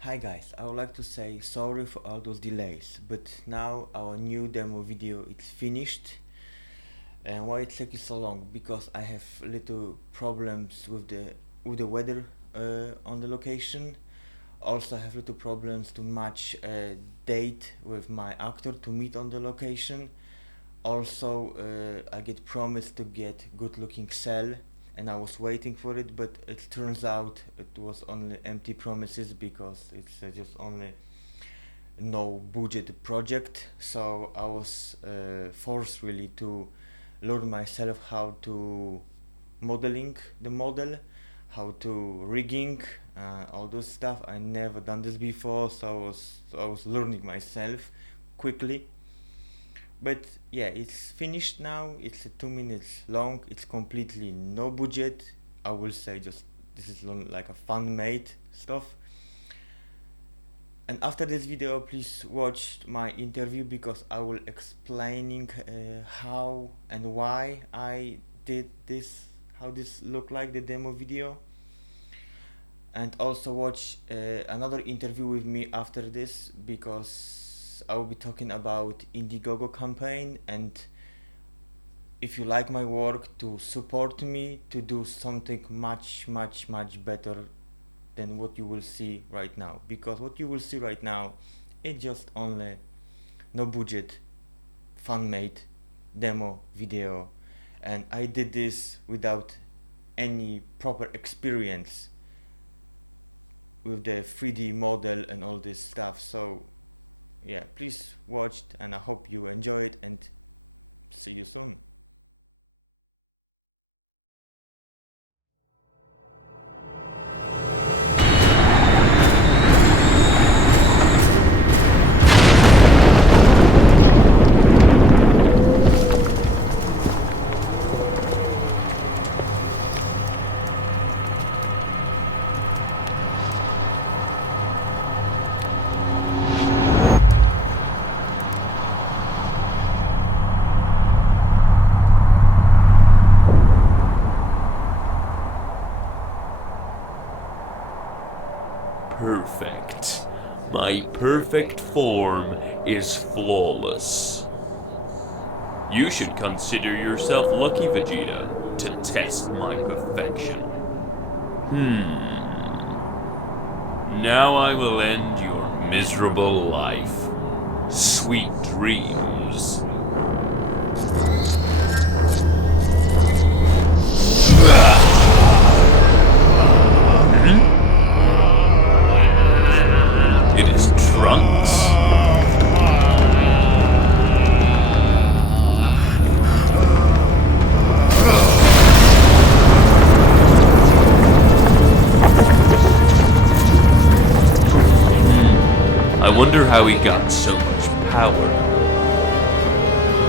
Hi guys, I would like to say sorry for all those delays, but now our new demo video is finished. And why it taking so long? Because I have little problems with the weather on the location. Also, I have little problems to match a date with my actor to meet on the location. Also, I get promised to get good looking cell, and I was waiting for it, but it turns out it was only empty promises because it's just only no budget project. So I was forced really to learn myself how to modeling the model, how to rigging, all those stuff. I never done this before, so I was learning myself quickly. But yeah, it's finished now. It's 2 minutes long. It's completely no budget. I will say just this is like a fan made stuff. And after this video, please watch my interview because I will explaining how and why I did this, how this look like the demo video. And also watch another interview with me after this because I will be talking about Indiegogo campaign, and if you like my work, to support me to do something much better than what you will see right now, because what you will see right now is just only no budget fan made demo video, and I did this without any proper experience with the 3D model and all this stuff. So yeah, please watch and I hope you enjoy it, and see you soon. Perfect. My perfect form is flawless. You should consider yourself lucky, Vegeta, to test my perfection. Now I will end your miserable life. Sweet dreams. It is Trunks. I wonder how he got so much power.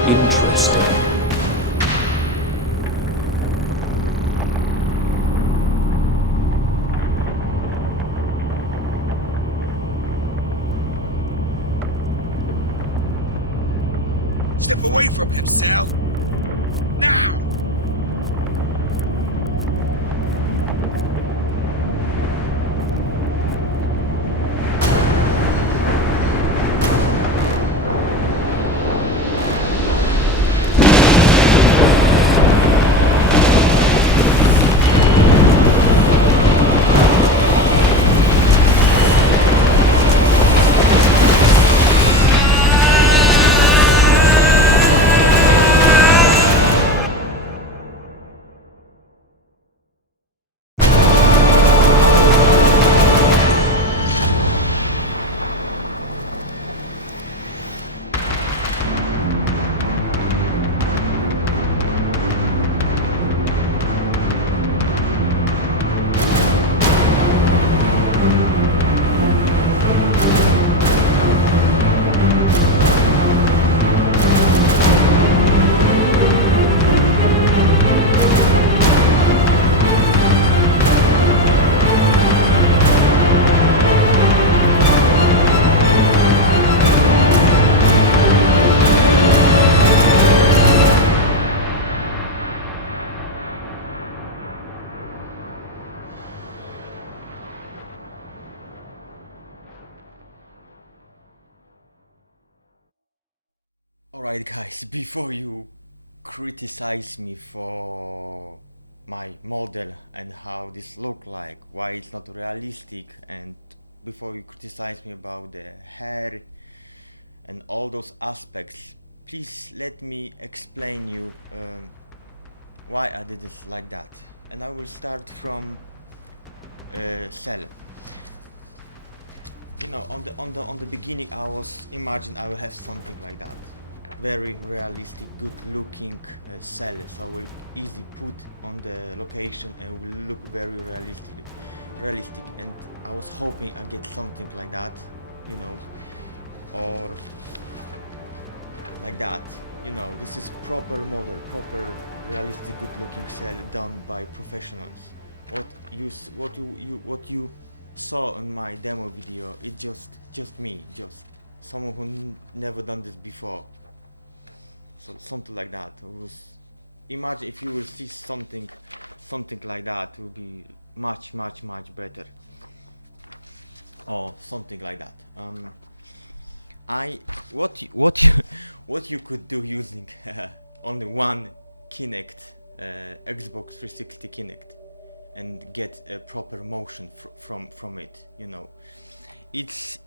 Interesting. Step away from him, Cell! Now! Alright guys, before you criticize me for my model and how this look like, why it's not realistic, and before you criticize me about the hair and all those aspects, please let me explain you why I did this like that. And I will start from Cell. You know, on the beginning I was imagine I will have something like that, very realistic, good looking Cell, so I will easily put on the location and will look very realistic, and I was hoping I get something like that, you know, or like that, you know. This is proper model, proper realistic, good looking Cell done by professionals. What you saw on my demo video, it's just me, just someone who never done this before. So something like that. It was, imagine if you will see something like that, it will be much better, or something like that. What you could do using only one Kinect, Xbox 360 Kinect, and get a proper motion from it, you know. It's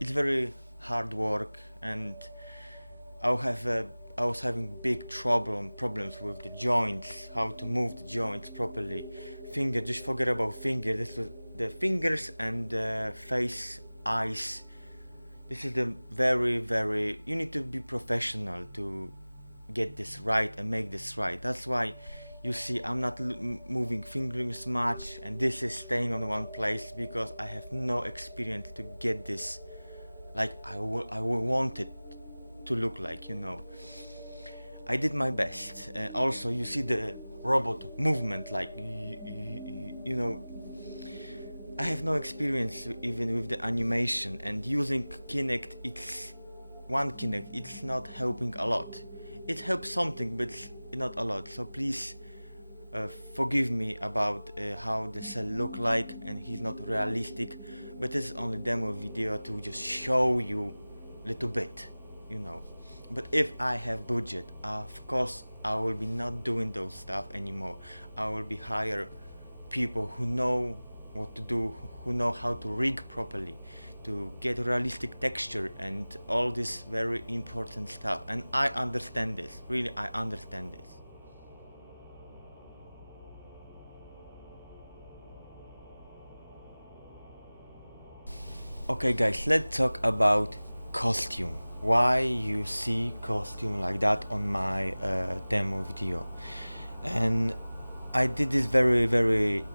very hard work, and I was having big problems with the joints, how to move the joints properly. Just forget about fingers. This was the fingers and the face, eyes. This is the very, you need to be professional to get this right and make this right. That's why you see I'm not moving fingers much, and this is staying on one place because I have no experience to get this like I want it to look like, you know. I did my best. Also, you see the robot movement, like you know. I have no experience even with the animation, and using Kinect, it's one Kinect, it's not helping a lot. It helps something, but not a lot. So please forgive me about how the Cell look like, and he's not realistic, but this is only demo video to just show you a little bit, you know. But if I have budget, of course I will be not doing those stuff anymore. I will be hire people who know what to do, who know how to rig properly, to get realistic texture and all this very important stuff. And I understand this, really I understand this. Okay guys, let's talk about costume. Why you see costume like that on my demo video. And I did this very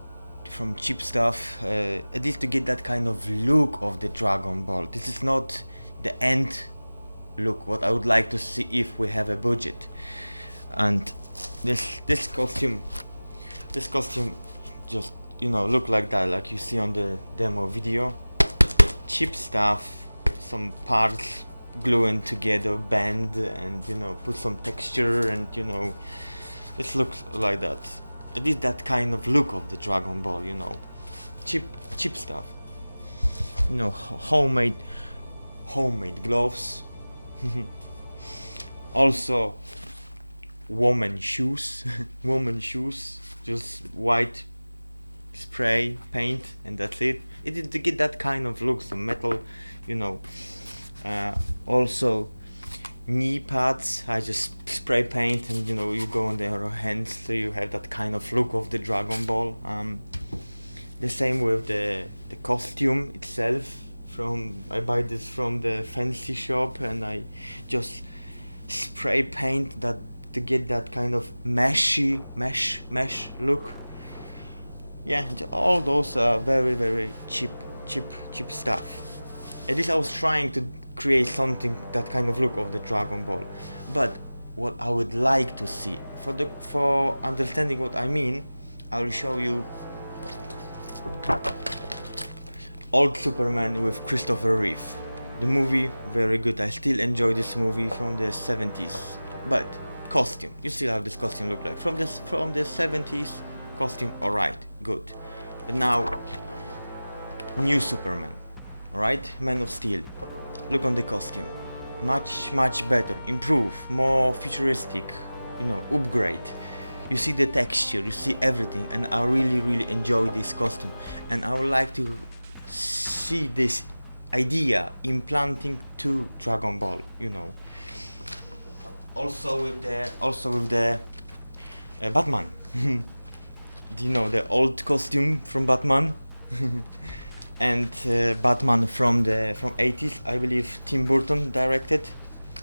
from cheap stuff, at least to get that kind of look of the Dragon Ball. This is not the end look what I would like to see if we have a budget. And this costume just, you know, look like that, like you see on the demo video. Cheap stuff, some parts gluing together, bend, and you know, put some texture, and you know, it looks like that. It is that kind of look of the Dragon Ball, you know. Cheap stuff. You know, homemade gloves. Also, woman shoes. Just white spray paint, and that's it. It is to get that kind of look, some metal, you know. Also, knee pads, I just spray paint, and you know, you go on their hands, so you have that kind of look of the Dragon Ball. The same with the costume itself. I buy this from the fancy shop, and I just spray paint that to get that kind of mesh look. Yeah, all those are very cheap stuff. At least I was trying to create something, that kind of look of the Dragon Ball. But what I would like to see, for understanding what I mean, I will show you old Superman with Christopher Reeve. The movie, very good. I still enjoy this movie from the 70s. But costume, you see how this costume look like from the 70s. Costume, alright, good. But now, new Superman, alright? Man of Steel. Look on the costume. much better, improve, more futuristic, upgrade. You see the texture, you see everything, and I really enjoy this costume, and I would like to see this idea implanting to Dragon Ball, also with the Batman. Do you know the old costume from Batman? And Batman from 80s, I believe Tim Burton directed.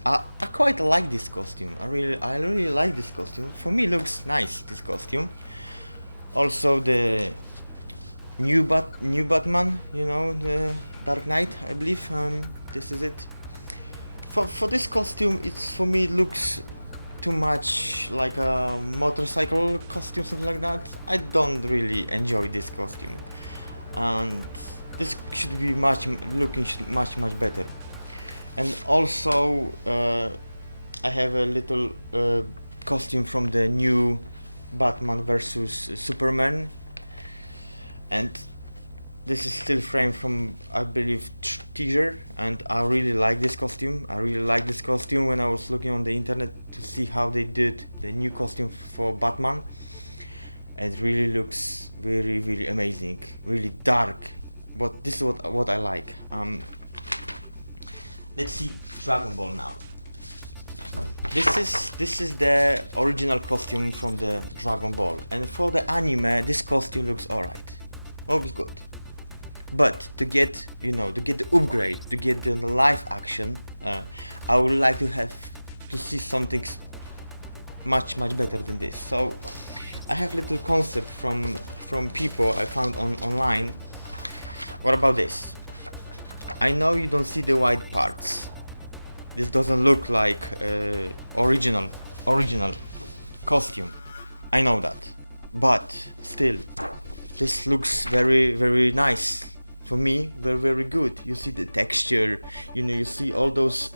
I quite like this costume. I really like this costume. For me, looks nice, this costume. Also the new Batman, the Dark Knight, I believe. This is it. For this costume, for me it looks too much like a motorcycle costume, something like that. I don't really enjoy this costume, and this should be much better. And also I have a little costume from the new Batman versus Superman, and this is still framed from, I believe, teaser, and I really like this costume. When I was looking on the internet to see how they did the new costume for Batman. It really looks very amazing, really dark, but this is what I like. Let's see Dragon Ball now. This is the original costume from the Dragon Ball, and for the anime this costume looks alright, always good. But to get the upgrade, to get the live action, I would like to see something much better than this. So I have little concept from people I found online. What about this? I know you don't see the white parts. This doesn't look like original costume. I know that, but still, this looks very nice. For me, very good. You see the texture, you see all those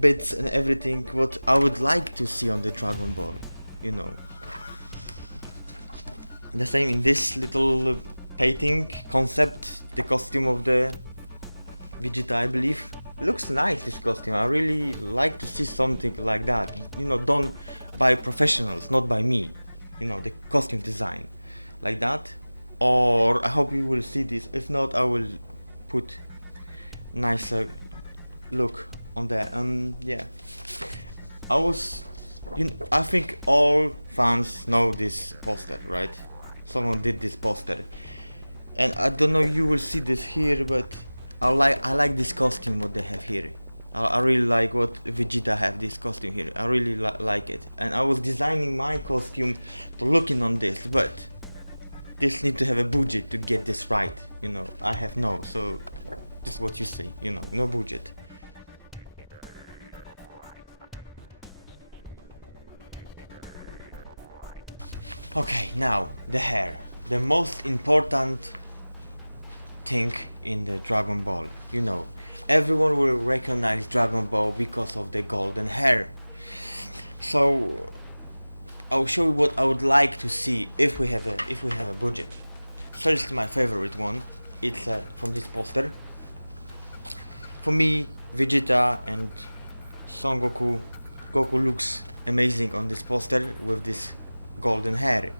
bits and everything what I would like to see on the Dragon Ball, The same in this little painting concept, the costume of the Vegeta, I believe. Looks nice, this costume. I really like to see something like that, done by professionals, not by me. The costume design like that. Or I hope you will see this. If not, I will put nicer look on there. Yeah, I think all fans know this poster, right? Someone did this poster, and I don't know you will see this here, but I like this costume what they have here. I really like what Vegeta have this costume here. I really like it, and I was designing my costume to looking on this, but this need to have a budget to get this right. I have no, so this is what you see. No budget. Okay, now the hair, the most important thing in the Dragon Ball. Everyone will recognize Dragon Ball because of the golden hair. So I'll show you what I would like to see if we have a budget. First, my favorite one, it's from this poster. For me, Vegeta and Son Goku looks amazing on this poster with this golden hair.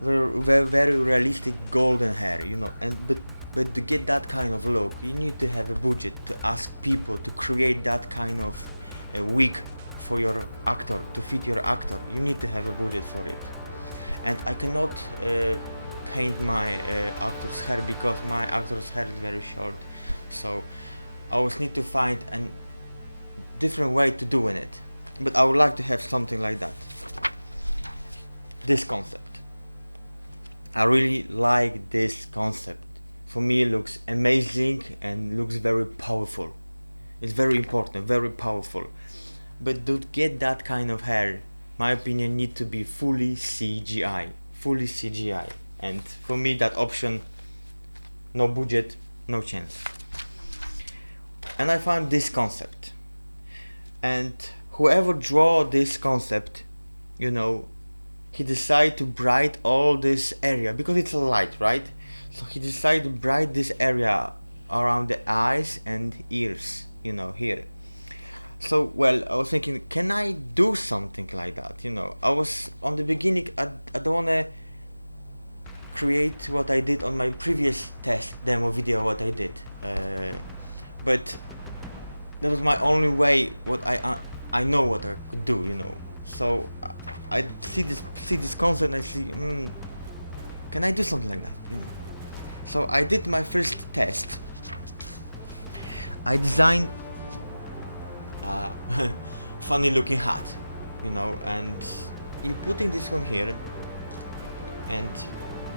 Very realistic golden hair, but to get that kind of look, you need to have a budget to ask people to create that kind of wig for your actor, to fit your actor. You need to have a budget for it, and I cannot paint my actor's hair because my actor's hair is very short, so I always need to find a different way to doing it. But I would like to have something like that. This concept, I really like this concept. For me, it looks amazing and looks very powerful. It's very important, very powerful. But to get that kind of hair, my opinion, need to be fully CGI. And for me, that option, no budget, no chance. And I found this concept. And whoever draw this concept, he decided to bright all this area because it's a light, right? So he decided to bright this area around the eyes and ears. you know, here. So, well, I was thinking, can I do something like that? You know, I was on the beginning, I don't want to create what I did on my previous test demo video, what I did. But that was my only way, what I know what I could do, you know. So I see this concept and I see, can I do something like that, you know? So I did my first test. I designed a funny looking hat, you know, and you putting this one here and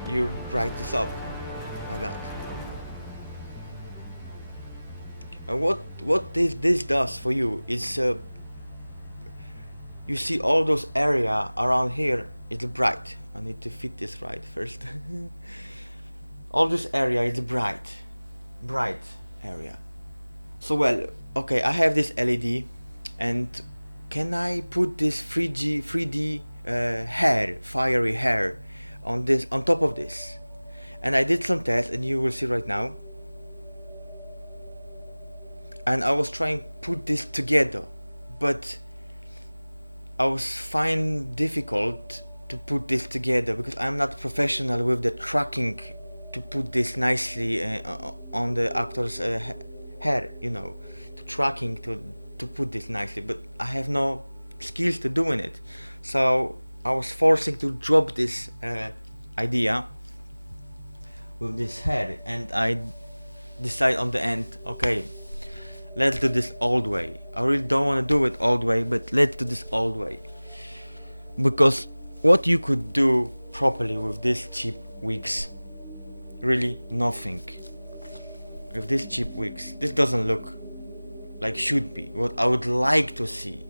you bright this up like that. And what this does for you is you see all those area around here is bright. I need to fit this right first. All this area is bright area. So, well, okay, I have this LED, and can I put this 3D hair, fiery hair, on top of this? And I did some tests, and you will see right now. And I was trying to put this together, but I was find difficult to put this together because I'm not professional with the tracking to put this nicely on the actor's hair, you know, to tracking to put this nicely, but I have no skills to doing it. So I was forcing to drop this idea with this head, and I decide on the end, okay, let's do this old way. I really don't want to do it old way, but let's do this old way. Because what you could do properly with these cheap wigs, really nothing. With these cheap wigs, this doesn't look like should be, what I would like to see.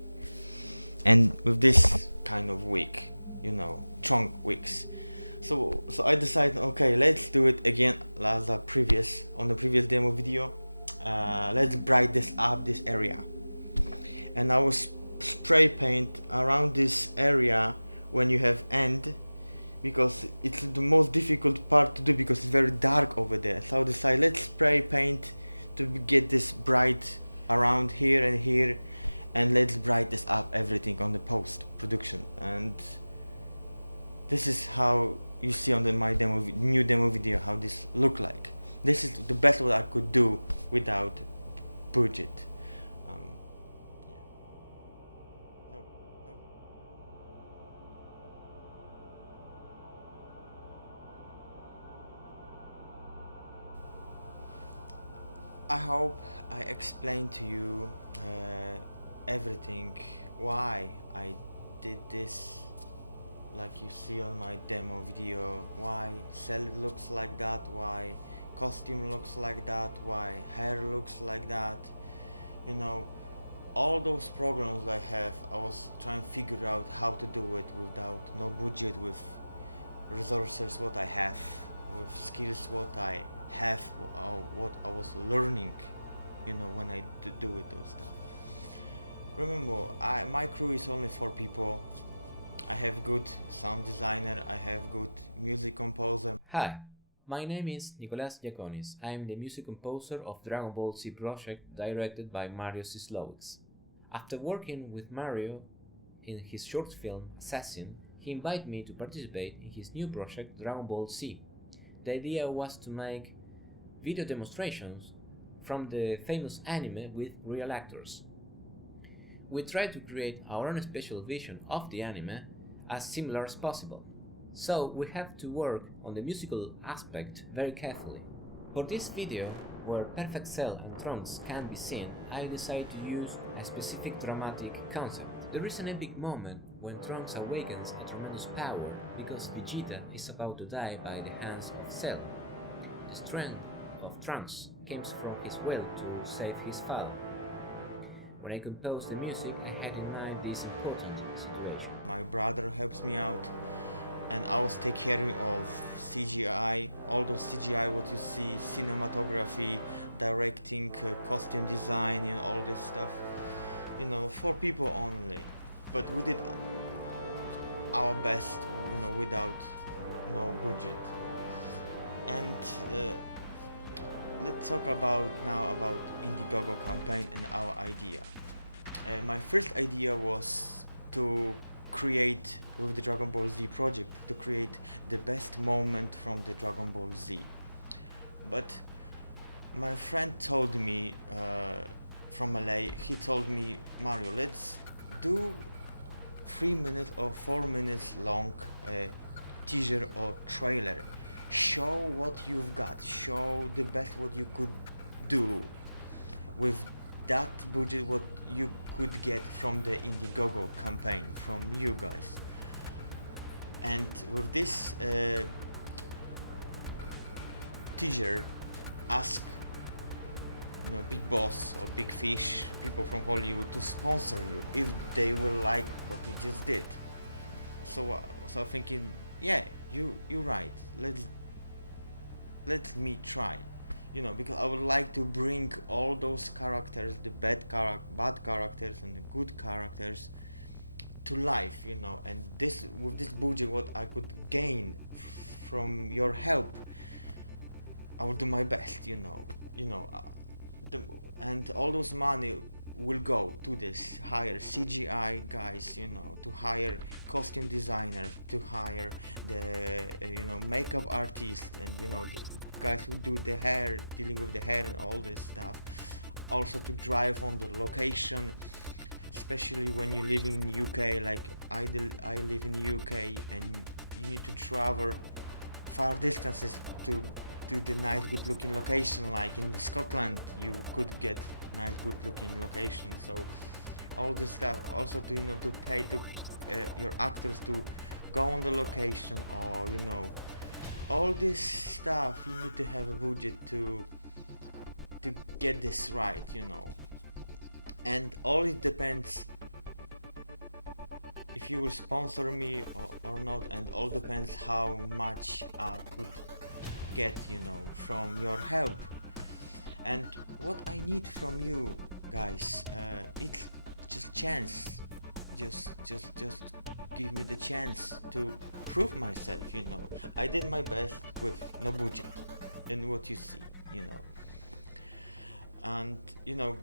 And with this kind of wig, you know, trunk wigs. So I decided, okay, let's do it again as on the previous demo video. Let's bright this up, this area. And I was spray paint around this area when you have end, because it's the most difficult part to do because it's very dark over there. So I decided, let's spray paint to get this bright around here and here, and let's bright this up everything on the post production. And this is how you see on my new demo video how this look like. This is the best what I could do without budget. Yeah. No. I hope I explained to you everything, why I did this, like you see on my demo video, why cell looks like that, why costume looks like that, why hair looks like that. You know, all those programs I have, I was trying to figure out how to do it without no budget, with resources what I have, with skills what I have, what I was learning, you know, when I do it, those stuff. Remember, my crew is only 4 people. I have good sound designer, I have good music composer. Hi, my name is Nicolas Diaconis. I am the music composer of Dragon Ball Z project directed by Mario Sislowics. After working with Mario in his short film Assassin, he invited me to participate in his new project Dragon Ball Z. The idea was to make video demonstrations from the famous anime with real actors. We tried to create our own special vision of the anime as similar as possible. So we have to work on the musical aspect very carefully. For this video, where Perfect Cell and Trunks can be seen, I decided to use a specific dramatic concept. There is an epic moment when Trunks awakens a tremendous power because Vegeta is about to die by the hands of Cell. The strength of Trunks comes from his will to save his father. When I composed the music, I had in mind this important situation. My brother helps me out, and I was take care of CGI, all those CGI what you see, cinematography, directing, costume design, you know, all this stuff. You know, 4 people only, but we did our best, you know, without no budget. And let's talk about Indiegogo campaign and our idea. My first idea was to create with the Dragon Ball Z project to create the best moment from the Dragon Ball Z. But my friend told me from LA, he told me, Mario, let's do 3 minutes or 4 minutes long teaser or trailer. Show what you've got, show the best what you could do with that budget, what you could get from the Indiegogo campaign from you guys. And with this teaser, ask Big Boss or Big Fish, people from Hollywood, to sponsor you if they will like what you just did. So I'm thinking, yeah, you're right. Let me try, because I would like to bring all those characters, the bad characters and the good characters, to life, And this, with this budget, what I could gain from your help, I will do my best, and all those money will go to this hire CGI guys, to hire costume designers, to hire the makeup artists, and the guys who do the hair, dealing with the hair and all this stuff. Also to drive on the location, especially when you live in UK, like I live in UK, and you need to travel far distances to the nice good looking location. Like in Scotland you could get nice good looking location, so all this stuff. Also to pay to your actors to go on the location, or all this stuff. You need to have a budget to get this right, and all it depends if you will sponsor me or not, and all depends how much I could get from your help. And what I need from you guys, it's just chance, just give me the chance to prove myself. I did my best with no budget, and what you see, and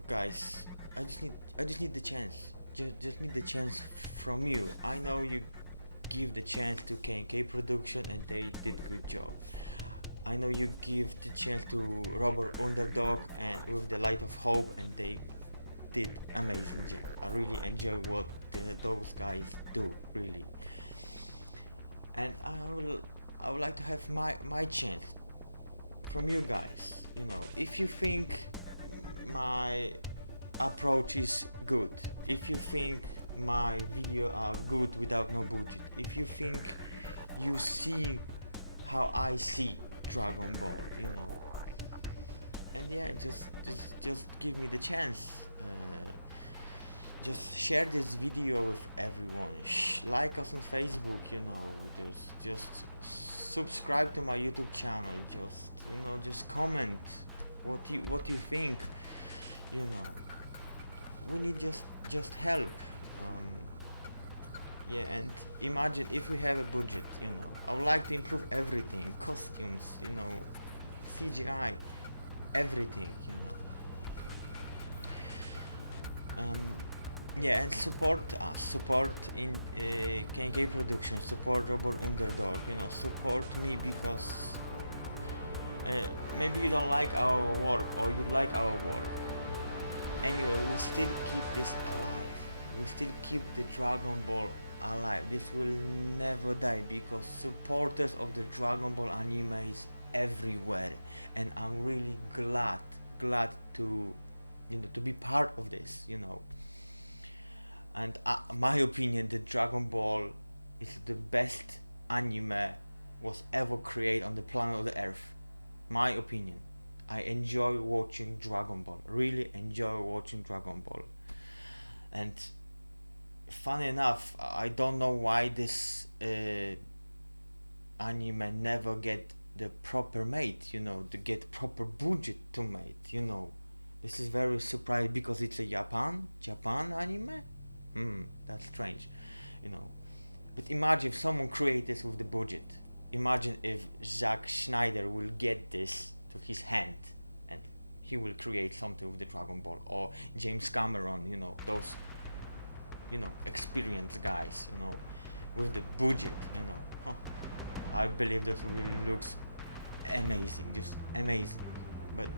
guys, I just need the chance, just need the chance from you. I know you give the chance to K&K Production and they did good job. I know you give the chance to Robert Underdog and with the Light of Hope, and they did amazing job. I really enjoy what those guys do, really. And I would like to have my chance from you guys. If you think my approach is good, if you think my video are good without no budget, if you think you see how I see Dragon Ball, and yeah, just give me the chance. Just share this video with everyone. Like us on Facebook, just subscribe to my YouTube channel. Just comment what you think. We need just help. Yeah, and imagine if we have a budget, I would like to improve everything, costumes, CGI, everything, yeah, and support us, support in K&K Production, support Robert Underdog, support me, because maybe you don't like our work or you like our work. Anyway, we still keep this alive, we still keep the Dragon Ball alive. This will never die, because supporters of the Dragon Ball anime is everywhere, and I'm really glad to to be part of this, and my opinion, the Dragon Ball is the best anime was ever created on the planet of the Earth. My opinion. I enjoy watching Dragon Ball, really enjoy watching Dragon Ball. And funny enough, I don't know why this anime never get the proper made, to get proper budget to make, This is very surprising, because it's a Japan anime. That's strange, But imagine if someone create this with the budget. Imagine if Zack Snyder will get this to his hand he will create something with the Dragon Ball, or James Cameron, you know, those, you know, experienced guys, you know, with the budget, you know. I believe that will looks amazing, just amazing. But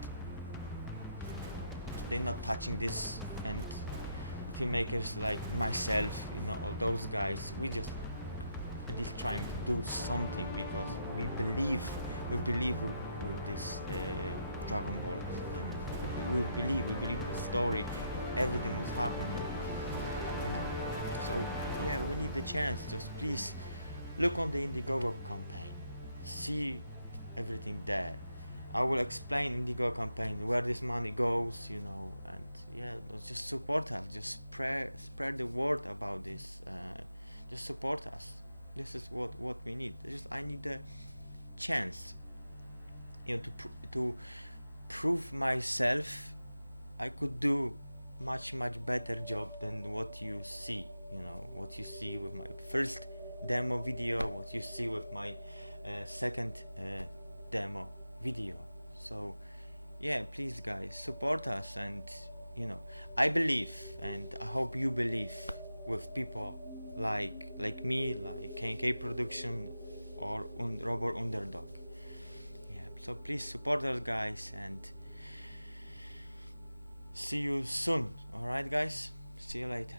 they're not touching this, and filmmakers like myself, you know, all those guys, we just at least trying to do something, because we believe with this Dragon Ball. And we believe the story, everything was happening. So yeah, we need the chance. Just please look on the Indiegogo campaign, see everything there. I will explain Indiegogo campaign, where this money goes, you know, and yeah, just support us. Just spread the word about this. Just support us. This is what we need. I need a chance, you know, to prove myself. I could do much better job than what you see. You know, what you see with my first demo video, what you see with my second demo video. So yeah, please guys, support us. And you know, I believe, and I hope you believe, with people like me, like KNK Production or Robot Underdog. Yeah, so please support us guys, and see you soon. Alright guys, see you later.